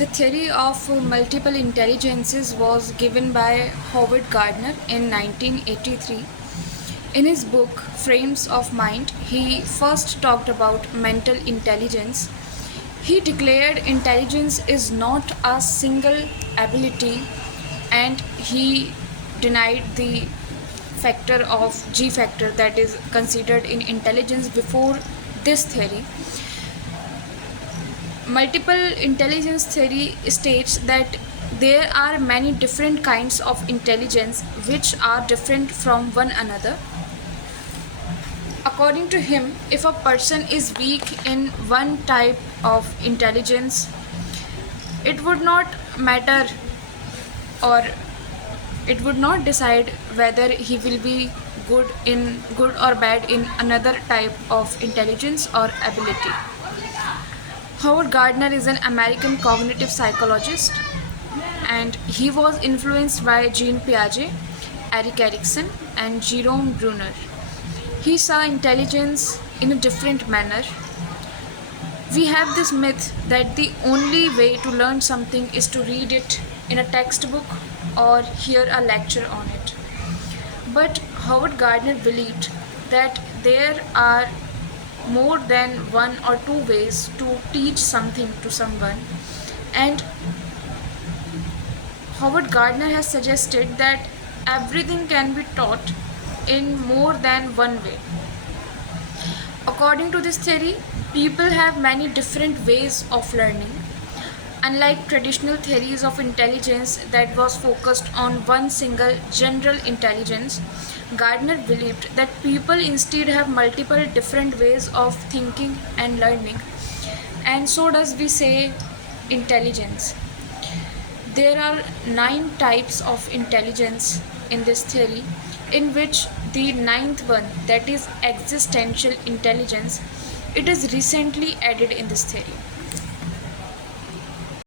The theory of multiple intelligences was given by Howard Gardner in 1983. In his book Frames of Mind, he first talked about mental intelligence. He declared intelligence is not a single ability, and he denied the factor of G factor that is considered in intelligence before this theory. Multiple intelligence theory states that there are many different kinds of intelligence which are different from one another. According to him, if a person is weak in one type of intelligence, it would not matter, or it would not decide whether he will be good or bad in another type of intelligence or ability. Howard Gardner is an American cognitive psychologist, and he was influenced by Jean Piaget, Erik Erikson, and Jerome Bruner. He saw intelligence in a different manner. We have this myth that the only way to learn something is to read it in a textbook or hear a lecture on it. But Howard Gardner believed that there are more than one or two ways to teach something to someone, and Howard Gardner has suggested that everything can be taught in more than one way. According to this theory, people have many different ways of learning. Unlike traditional theories of intelligence that was focused on one single general intelligence, Gardner believed that people instead have multiple different ways of thinking and learning, and so does we say intelligence. There are 9 types of intelligence in this theory, in which the ninth one, that is existential intelligence, it is recently added in this theory.